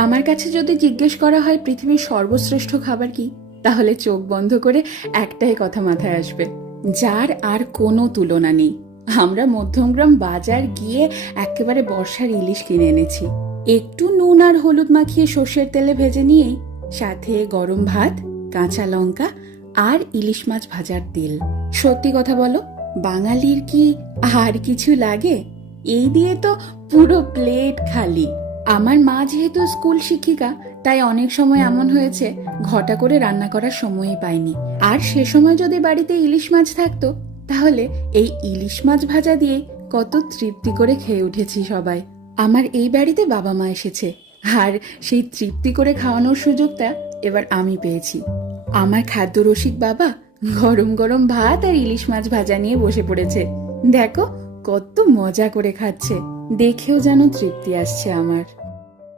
আমার কাছে যদি জিজ্ঞেস করা হয় পৃথিবীর সর্বশ্রেষ্ঠ খাবার কি, তাহলে চোখ বন্ধ করে একটাই কথা মাথায় আসবে, যার আর কোনো তুলনা নেই। আমরা মধ্যমগ্রাম বাজার গিয়ে একেবারে বর্ষার ইলিশ কিনে এনেছি। একটু নুন আর হলুদ মাখিয়ে সর্ষের তেলে ভেজে নিয়েই সাথে গরম ভাত, কাঁচা লঙ্কা আর ইলিশ মাছ ভাজার তেল। সত্যি কথা বলো, বাঙালির কি আর কিছু লাগে? এই দিয়ে তো পুরো প্লেট খালি। আমার মা যেহেতু স্কুল শিক্ষিকা, তাই অনেক সময় এমন হয়েছে ঘটা করে রান্না করার সময়ই পাইনি। আর সে সময় যদি বাড়িতে ইলিশ মাছ থাকতো, তাহলে এই ইলিশ মাছ ভাজা দিয়ে কত তৃপ্তি করে খেয়ে উঠেছি সবাই। আমার এই বাড়িতে বাবা মা এসেছে, আর সেই তৃপ্তি করে খাওয়ানোর সুযোগটা এবার আমি পেয়েছি। আমার খাদ্য রসিক বাবা গরম গরম ভাত আর ইলিশ মাছ ভাজা নিয়ে বসে পড়েছে। দেখো কত মজা করে খাচ্ছে, দেখেও যেন তৃপ্তি আসছে আমার।